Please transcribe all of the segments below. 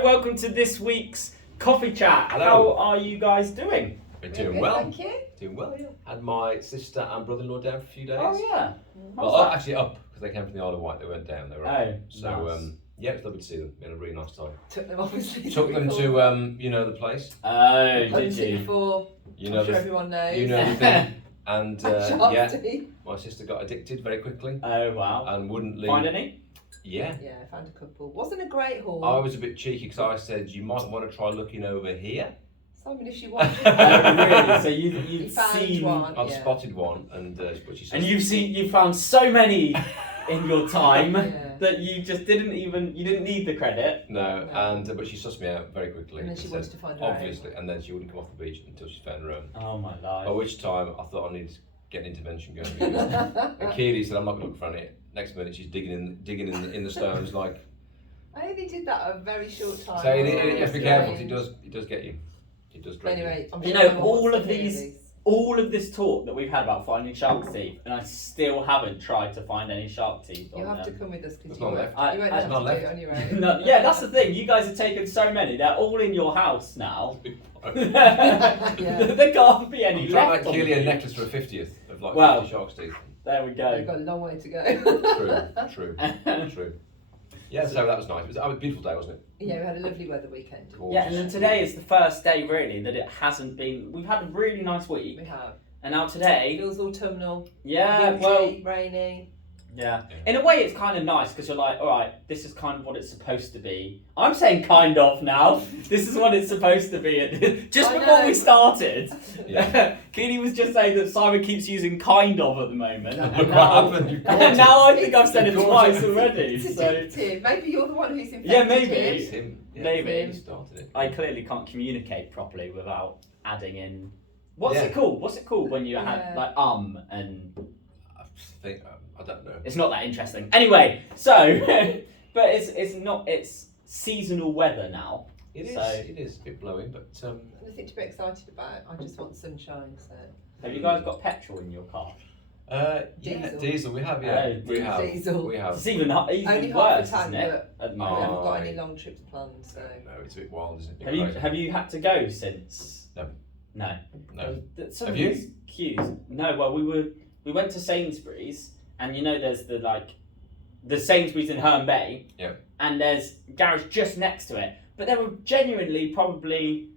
Hello, welcome to this week's coffee chat. Hello. How are you guys doing? We're doing Good, well. thank you. Doing well. Had my sister and brother-in-law down for a few days. Oh yeah. Well, actually up because they came from the Isle of Wight. They weren't down. They were up. Oh, So nice. Yeah, it was lovely to see them. We had a really nice time. Took them obviously. Took them to you know the place. Oh, did Hunting you? for. You know I'm sure the everyone knows. you know the thing. And yeah, Sharpsy. my sister got addicted very quickly Oh wow. and wouldn't leave. Find any? Yeah. Yeah, I found a couple. Wasn't a great haul. I was a bit cheeky because I said you might want to try looking over here. Simon, if she wanted. Oh, really? So You you've found seen one. I've Yeah. spotted one, and but she said. and you found so many in your time Yeah. that you just didn't need the credit. No, No. and but she sussed me out very quickly. And then she said, wanted to find her own. obviously, and then she wouldn't come off the beach until she found her own. Oh my life. By which time I thought I needed to get an intervention going. And Keely said, "I'm not going to look for any." Next minute, she's digging in the stones like. I only did that a very short time. So you have to be careful. Strange. It does get you. It does drag Anyway, I'm You sure know, no one all wants of to hear these- these. All of this talk that we've had about finding shark teeth, and I still haven't tried to find any shark teeth You on have to them. come with us because There's you none won't, left. you won't I- have none to do left. it on your own. No, yeah, that's the thing. You guys have taken so many. They're all in your house now. Yeah. There can't be any I'm trying left. to on Keely a the necklace for a 50th of like Wow. 50 shark's teeth. There we You've go. got a long way to go. True. Yeah, so that was nice. It was a beautiful day, wasn't it? Yeah, we had a lovely weather weekend. Yeah, and then today is the first day really that it hasn't been. We've had a really nice week, We have. and now today, Feels autumnal. yeah, Windy, well, rainy. yeah. In a way, it's kind of nice because you're like, all right, this is kind of what it's supposed to be. I'm saying kind of now. This is what it's supposed to be. Just I before know. we started, Yeah. Keely was just saying that Simon keeps using kind of at the moment. No, And What now, happened? You and now I think I've said it You caught twice it. already. It's So addictive. Maybe you're the one who's infected Yeah, maybe. him. It's him. Yeah, Maybe. He started it. I clearly can't communicate properly without adding in. What's Yeah. it called? What's it called when you Yeah. had like and I think I don't know. it's not that interesting. Anyway, so but it's seasonal weather now. It is. So- It is a bit blowy, but Nothing to be excited about. I just want sunshine. So Have you guys got petrol in your car? yeah, Diesel. diesel. We have, yeah, Oh, we have, diesel. we have. It's even only half worse, a tank, isn't it? but At the I haven't moment. got Oh, any I- long trips planned. So No, it's a bit wild, isn't it? Have you have you had to go since? No. No. No. Some Have of you? these queues. No. Well, we went to Sainsbury's, and you know there's the Sainsbury's in Herne Bay. Yeah. And there's a garage just next to it, but there were genuinely probably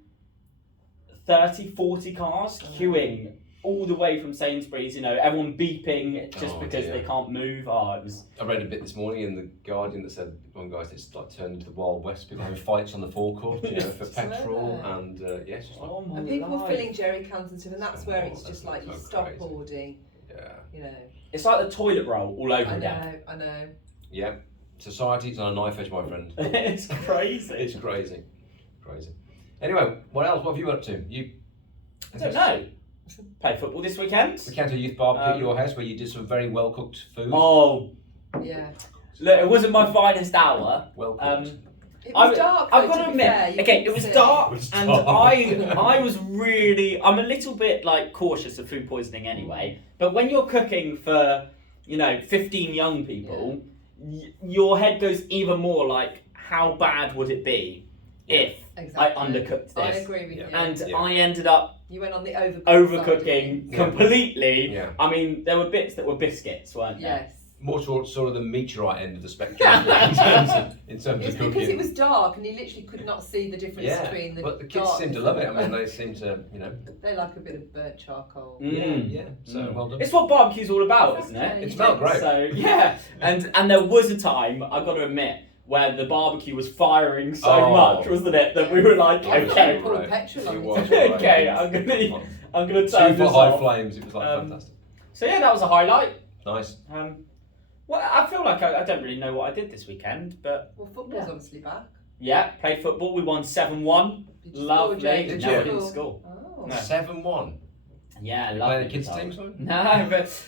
30, 40 cars queuing all the way from Sainsbury's. You know, everyone beeping just Oh, because dear. they can't move. Oh, it was. I read a bit this morning in the Guardian that said one guy said it's like turned into the Wild West. People having fights on the forecourt, you know, for Swear. petrol and yes, just like, Oh my and people life. filling jerry cans and stuff, and that's So where more, it's just that's like you so stop crazy. hoarding. yeah, You know. It's like the toilet roll all over I again. know. I know. yeah. Society's on a knife edge, my friend. It's crazy. It's crazy. Anyway, what else? What have you got up to? I don't know. Play football this weekend. We came to a youth barbecue at your Um, house where you did some very well cooked food. Oh, Yeah. look, it wasn't my finest hour. Well cooked. It was I- dark. I've though, got to be admit, fair, you okay, couldn't it was see. dark, It was and dark. I was really, I'm a little bit like cautious of food poisoning anyway. But when you're cooking for, 15 young people, your head goes even more like, how bad would it be if Exactly. I undercooked I this? agree with you. And Yeah. I ended up You went on the overcooking. overcooking Yeah. completely. Yeah. I mean, there were bits that were biscuits, weren't there? Yes. More towards sort of the meteorite end of the spectrum in terms of It's cooking. because it was dark and you literally could not see the difference yeah, between the but the kids seem to darkness love it. I and- mean, they seem to, They like a bit of burnt charcoal. Mm. yeah. So Mm. well done. It's what barbecue's all about, isn't Exactly. it? It smelled great. So yeah, and there was a time, I've got to admit, where the barbecue was firing so Oh. much, wasn't it, that we were like, I thought okay, you poured right. petrol on It it. was Okay, right. I'm gonna It was I'm gonna fun. turn Super this high off. flames. It was like fantastic. So yeah, that was a highlight. Nice. Well, I feel like I don't really know what I did this weekend, but Well, football's Yeah. obviously back. yeah, played football. We won 7-1. Did you Lovely. score, Jane? Did No, you? I didn't score. Oh. No. 7-1. Yeah, You lovely. playing a kids result. team, sorry? No, but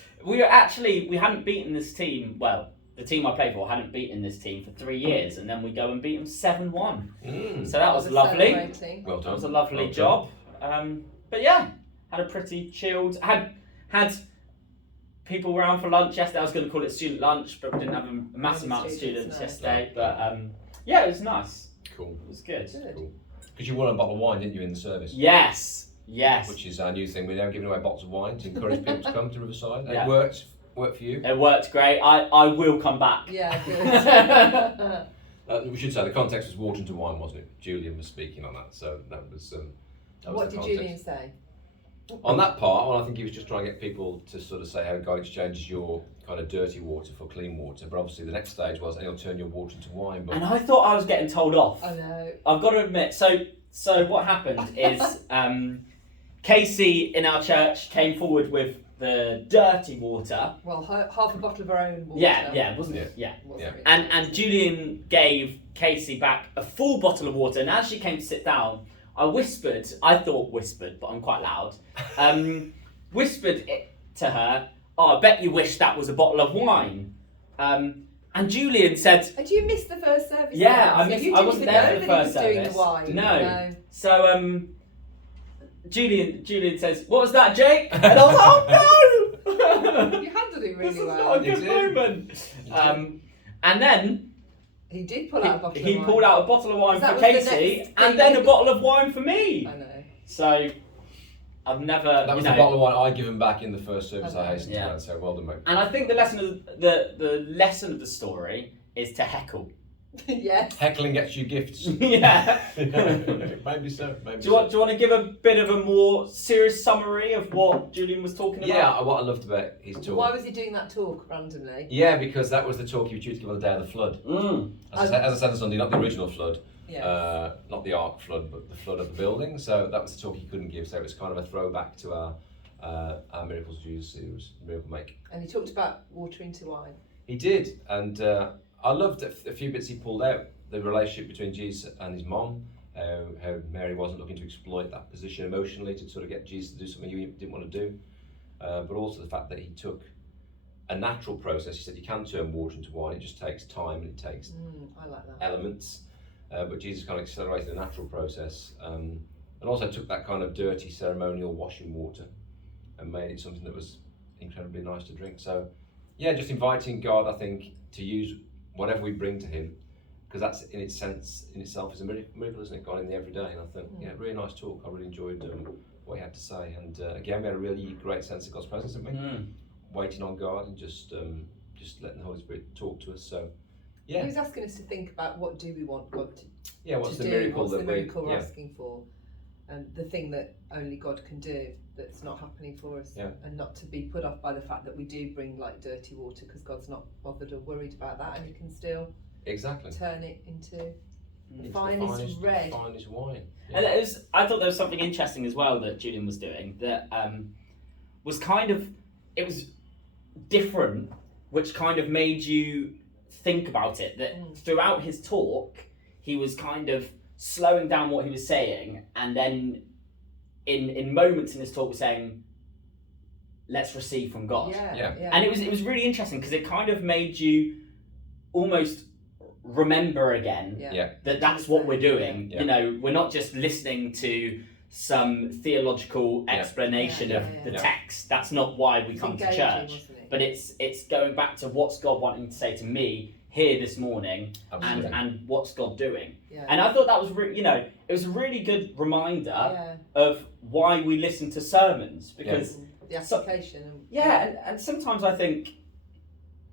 we hadn't beaten this team. Well, the team I played for hadn't beaten this team for 3 years, and then we go and beat them 7-1. Mm. So that was a lovely. celebrating. Well done. That was a lovely Well done. job. But yeah, had a pretty chilled. Had people around for lunch yesterday. I was going to call it student lunch, but we didn't have a massive amount of students No. yesterday. But yeah, it was nice. Cool. It was good. Good. Cool. Because you won a bottle of wine, didn't you, in the service? Yes. Which is our new thing. We're now giving away bottles of wine to encourage people to come to Riverside. Yeah. It worked for you. It worked great. I will come back. Yeah, good. We should say the context was water into wine, wasn't it? Julian was speaking on that, so that was What the did context. Julian say? On that part, well, I think he was just trying to get people to sort of say how God exchanges your kind of dirty water for clean water. But obviously, the next stage was, and he'll turn your water into wine. But And I thought I was getting told off. I know. I've got to admit. So what happened is Casey in our church came forward with the dirty water. Well, half a bottle of her own water. Yeah, wasn't it? Yeah. Wasn't really And dirty. Julian gave Casey back a full bottle of water, and as she came to sit down, I whispered, but I'm quite loud, whispered it to her, "Oh, I bet you wish that was a bottle of wine." And Julian said, And you missed the first service? Yeah, then? I So you I didn't wasn't even there know for the that he first was doing service. the wine. No. So Julian says, "What was that, Jake?" And I was like, "Oh no!" You handled it This really is well. not a You good did. moment. And then He did pull out a bottle he of wine. pulled out a bottle of wine That for was the Casey, next and thing. then a bottle of wine for me. I know. So I've never. that was the bottle of wine I'd given back in the first service. I hastened Yeah. to add, so well done, mate. And I think the lesson of the lesson of the story is to heckle. Yes. Heckling gets you gifts. Yeah. Maybe so. Maybe Do you want to give a bit of a more serious summary of what Julian was talking about? Yeah, what I loved about his talk. Why was he doing that talk randomly? Yeah, because that was the talk he was due to give on the day of the flood. Mm. As I said on Sunday, not the original flood, Yeah. not the Ark flood, but the flood of the building. So that was the talk he couldn't give. So it was kind of a throwback to our Miracles of Jesus series, Miracle Make. And he talked about water into wine. He did, and I loved a few bits he pulled out. The relationship between Jesus and his mom, how Mary wasn't looking to exploit that position emotionally to sort of get Jesus to do something he didn't want to do, but also the fact that he took a natural process. He said you can turn water into wine, it just takes time and it takes I like that. elements, but Jesus kind of accelerated the natural process, and also took that kind of dirty ceremonial washing water and made it something that was incredibly nice to drink. So yeah, just inviting God, I think, to use whatever we bring to him, because that's in itself is a miracle, isn't it? God in the everyday. And I think, yeah, really nice talk. I really enjoyed what he had to say, and again, we had a really great sense of God's presence, didn't we? Waiting on God and just letting the Holy Spirit talk to us. So yeah, He was asking us to think about what do we want God to yeah, what's to the do, miracle what's that the miracle we we're asking for, and the thing that only God can do that's not happening for us, and not to be put off by the fact that we do bring like dirty water, because God's not bothered or worried about that, and He can still exactly turn it into Into the finest red. finest wine. And I thought there was something interesting as well that Julian was doing that was kind of, it was different, which kind of made you think about it. That throughout his talk, he was kind of slowing down what he was saying, and then in moments in his talk was saying, "Let's receive from God." Yeah. And it was really interesting because it kind of made you almost remember again that that's what we're doing. Yeah. You know, we're not just listening to some theological explanation of the text. That's not why we come to church. But it's going back to what's God wanting to say to me here this morning, and what's God doing. And I thought that was it was a really good reminder of why we listen to sermons, because the application. and sometimes I think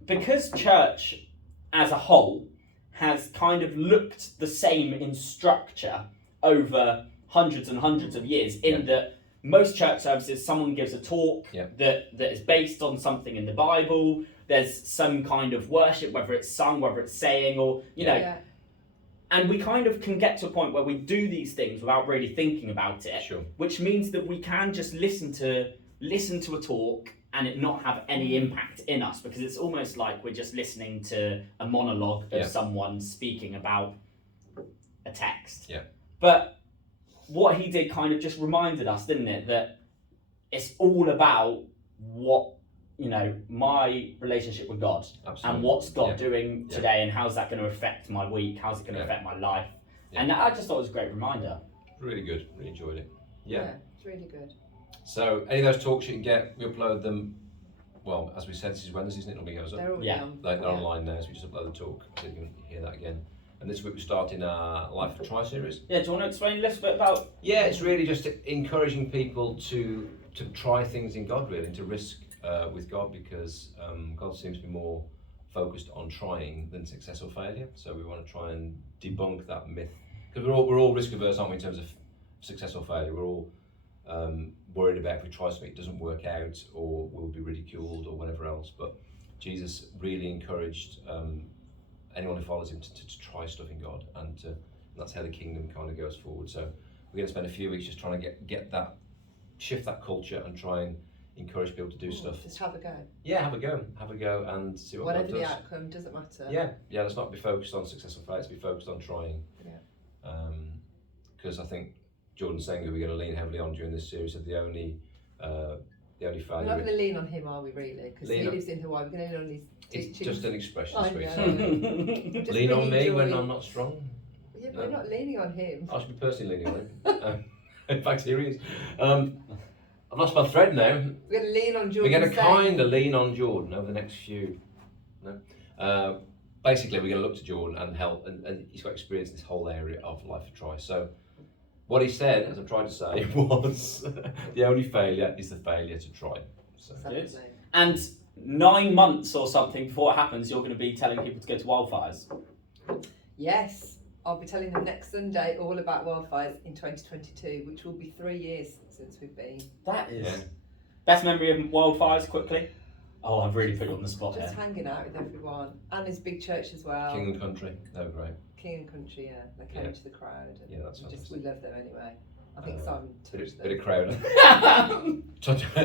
because church as a whole has kind of looked the same in structure over hundreds and hundreds of years, in that most church services, someone gives a talk that is based on something in the Bible. There's some kind of worship, whether it's sung, whether it's saying, or you know, and we kind of can get to a point where we do these things without really thinking about it, which means that we can just listen to a talk and it not have any impact in us, because it's almost like we're just listening to a monologue of someone speaking about a text. But what he did kind of just reminded us, didn't it, that it's all about what, my relationship with God. Absolutely. And what's God doing today, and how's that going to affect my week, how's it going to affect my life. And I just thought it was a great reminder. Really good, really enjoyed it. Yeah, it's really good. So any of those talks you can get, we upload them, well, as we said, this is Wednesday, isn't it? Normally goes up. They're already on. They're online now, so we just upload the talk, so you can hear that again. And this week we're starting our Life for Try series. Yeah, do you want to explain a little bit about? Yeah, it's really just encouraging people to try things in God, really, and to risk with God, because God seems to be more focused on trying than success or failure. So we want to try and debunk that myth, because we're all risk averse, aren't we, in terms of success or failure. We're all worried about if we try something it doesn't work out, or we'll be ridiculed or whatever else. But Jesus really encouraged anyone who follows him to try stuff in God, and that's how the kingdom kind of goes forward. So we're going to spend a few weeks just trying to get that, shift that culture, and try and encourage people to do stuff. Just have a go. Yeah, have a go and see what Whatever God does. the outcome, doesn't matter. Yeah, let's not be focused on success or failure, let's be focused on trying. Yeah. Because I think Jordan saying that we're going to lean heavily on during this series of the only failure. We're not going to lean on him, are we, really? Because he lives in Hawaii. We're going to lean on his teachings. It's just an expression, I sweet. know. Just Lean on really me enjoy- when I'm not strong. Yeah, but we're not leaning on him. I should be personally leaning on him. In fact, here he is. I've lost my thread now. We're going to lean on Jordan. We're going to kind of lean on Jordan over the next few. No? Basically, we're going to look to Jordan and help, and he's got experience in this whole area of Life for Try. So, what he said, as I've tried to say, was the only failure is the failure to try. So. Exactly. And 9 months or something before it happens, you're going to be telling people to go to wildfires. Yes, I'll be telling them next Sunday all about wildfires in 2022, which will be 3 years since we've been. That is Yeah. best memory of wildfires. Quickly. Oh, I've really put you on the spot Just here. hanging out with everyone, and his big church as well. King and Country, they were great. King and Country, yeah, they came Yeah. to the crowd. And Yeah, that's we love them anyway. I think Simon touched them. Bit of crowd.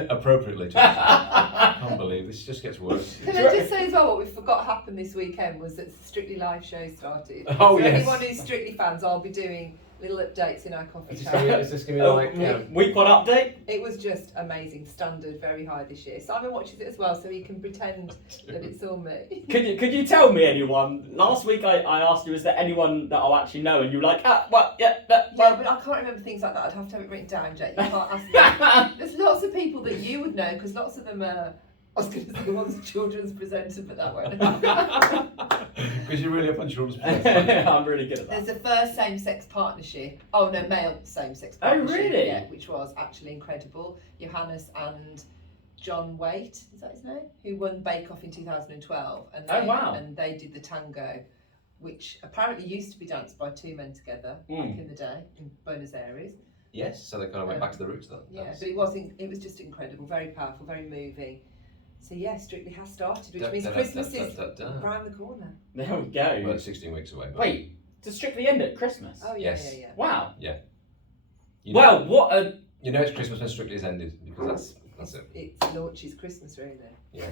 Appropriately touched. I can't believe this just gets worse. Can I just say as well, what we forgot happened this weekend was that the Strictly Live show started. Oh, so yes. anyone who's Strictly fans, I'll be doing little updates in our coffee Is chat. this going to be like, Week one update. It was just amazing, standard, very high this year. Simon watches it as well, so he can pretend that it's all me. Could you tell me anyone? Last week I asked you, is there anyone that I'll actually know? And you were like, well. Yeah, but I can't remember things like that. I'd have to have it written down, Jake. You can't ask me. There's lots of people that you would know, because lots of them are, I was going to say the one's a children's presenter, but that won't happen. Because you're really up on children's presents. I'm really good at that. There's the first same-sex partnership. Oh no, male same-sex partnership. Oh, really? Yeah, which was actually incredible. Johannes and John Waite, is that his name? Who won Bake Off in 2012. And Oh, wow. And they did the tango, which apparently used to be danced by two men together back in the day in Buenos Aires. Yes, so they kind of went back to the roots of that. Yeah, but it was just incredible, very powerful, very moving. So yeah, Strictly has started, which means Christmas is around the corner. There we go. Well, it's 16 weeks away. But Wait, does Strictly end at Christmas? Oh yeah, Yes. yeah. Wow. Yeah. Well, what a... You know it's Christmas when Strictly has ended, because that's it. It launches Christmas, really. Yeah.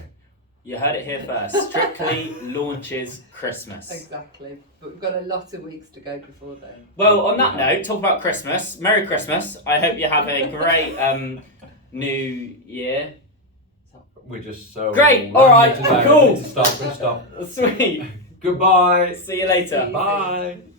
You heard it here first. Strictly launches Christmas. Exactly. But we've got a lot of weeks to go before then. Well, on that note, talk about Christmas. Merry Christmas. I hope you have a great new year. We're just so... Great, alright, today. cool. We need to stop. Sweet. Goodbye. See you later. See you Bye.